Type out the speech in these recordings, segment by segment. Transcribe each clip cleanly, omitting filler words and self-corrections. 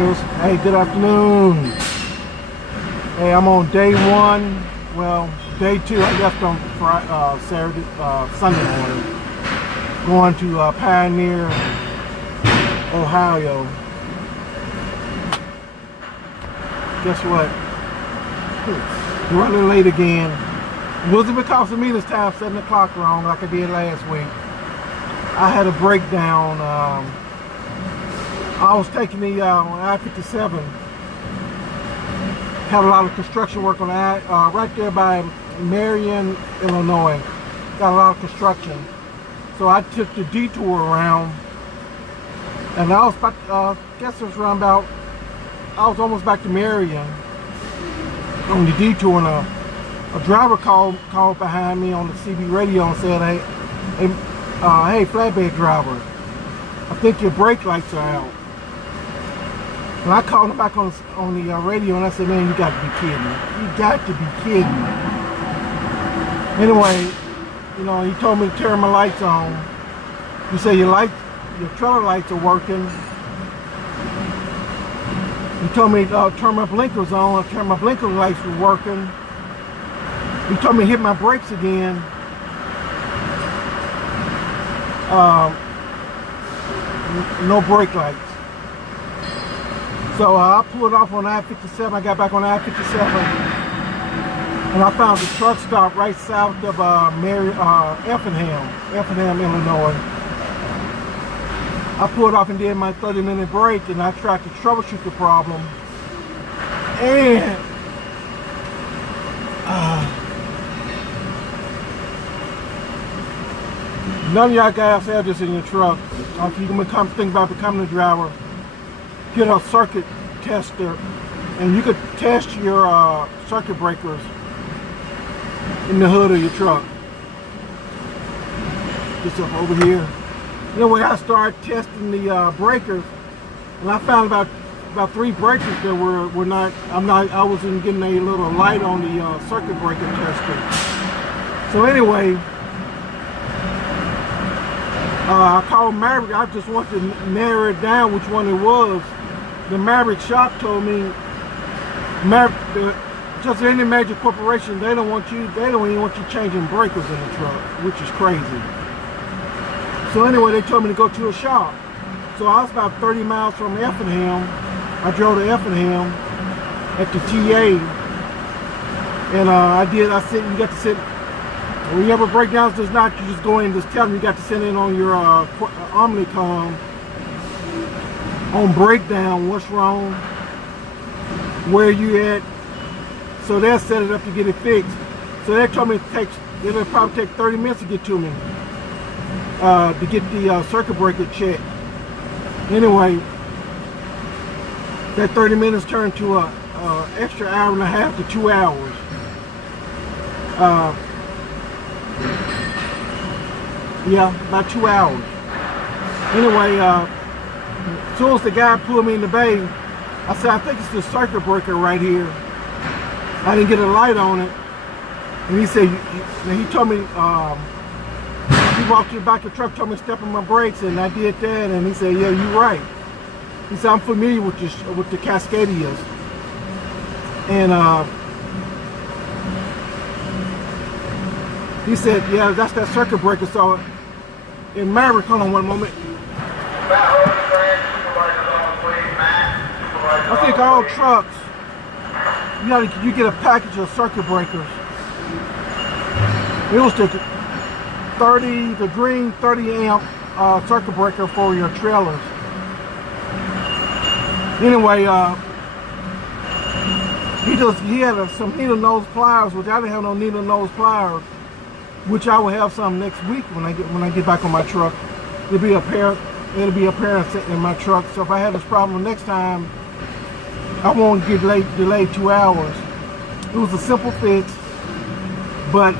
Hey, good afternoon. Hey, I'm on day one. Well, day two. I left on Sunday morning, going to Pioneer, Ohio. Guess what? Running late again. It wasn't because of me this time, 7 o'clock wrong like I did last week. I had a breakdown. I was taking the I-57. Had a lot of construction work on that right there by Marion, Illinois. Got a lot of construction. So I took the detour around, and I was about, guess it was around about, I was almost back to Marion on the detour, and a driver called behind me on the CB radio and said, hey, flatbed driver, I think your brake lights are out. And I called him back on the radio, and I said, man, you got to be kidding me. You got to be kidding me. Anyway, you know, he told me to turn my lights on. He said, your trailer lights are working. He told me to turn my blinkers on. I turned my blinker lights were working. He told me to hit my brakes again. No brake lights. So I pulled off on I-57. I got back on I-57, and I found the truck stop right south of Effingham, Illinois. I pulled off and did my 30-minute break, and I tried to troubleshoot the problem. And none of y'all guys have this in your truck. If you're gonna think about becoming a driver, get a circuit tester, and you could test your circuit breakers in the hood of your truck. Just up over here. Anyway, I started testing the breakers, and I found about 3 breakers that were not. I wasn't getting a little light on the circuit breaker tester. So anyway, I called Maverick. I just wanted to narrow it down which one it was. The Maverick shop told me, just any major corporation, they don't even want you changing breakers in the truck, which is crazy. So anyway, they told me to go to a shop. So I was about 30 miles from Effingham. I drove to Effingham at the TA, and you got to sit. When you ever breakdowns does not, you just go in and just tell them you got to send in on your Omnicom on breakdown, what's wrong, where you at. So they'll set it up to get it fixed. So they told me it'll probably take 30 minutes to get to me, to get the circuit breaker checked. Anyway, that 30 minutes turned to a extra hour and a half to 2 hours. Yeah, about 2 hours. Anyway, as soon as the guy pulled me in the bay, I said, I think it's the circuit breaker right here. I didn't get a light on it. And he said, he told me, he walked to the back of the truck, told me to step on my brakes, and I did that, and he said, yeah, you're right. He said, I'm familiar with the Cascadias. And he said, yeah, that's that circuit breaker. So in Maverick, hold on one moment. I think all trucks, you get a package of circuit breakers. It was the green 30 amp circuit breaker for your trailers. Anyway, he had some needle nose pliers, which I didn't have no needle nose pliers, which I will have some next week when I get back on my truck. It'll be apparent in my truck. So if I have this problem next time, I won't get delayed 2 hours. It was a simple fix, but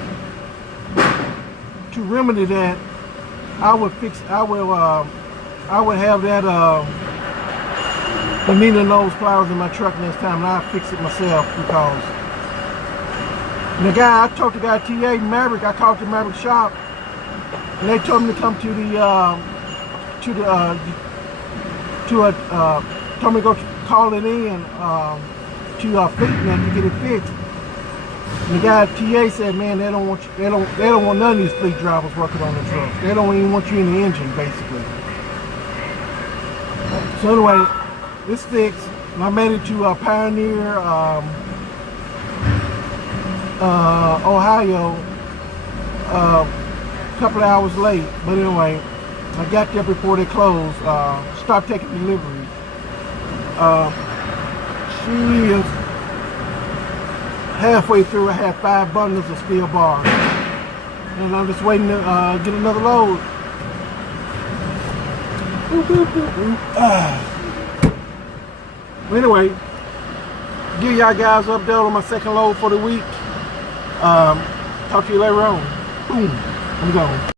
to remedy that, I would have that the needle nose pliers in my truck next time, and I'll fix it myself. Because the guy, I talked to the guy at TA Maverick, I called the Maverick shop, and they told me to come told me to go call it in to FleetNet to get it fixed. And the guy at TA said, man, they don't want you, they don't want none of these fleet drivers working on the trucks. They don't even want you in the engine, basically. So anyway, it's fixed. And I made it to Pioneer, Ohio, a couple of hours late. But anyway, I got there before they closed. Stopped taking deliveries. She is halfway through. I had 5 bundles of steel bars, and I'm just waiting to get another load. Anyway, give y'all guys an update on my second load for the week. Talk to you later on. Boom, I'm going.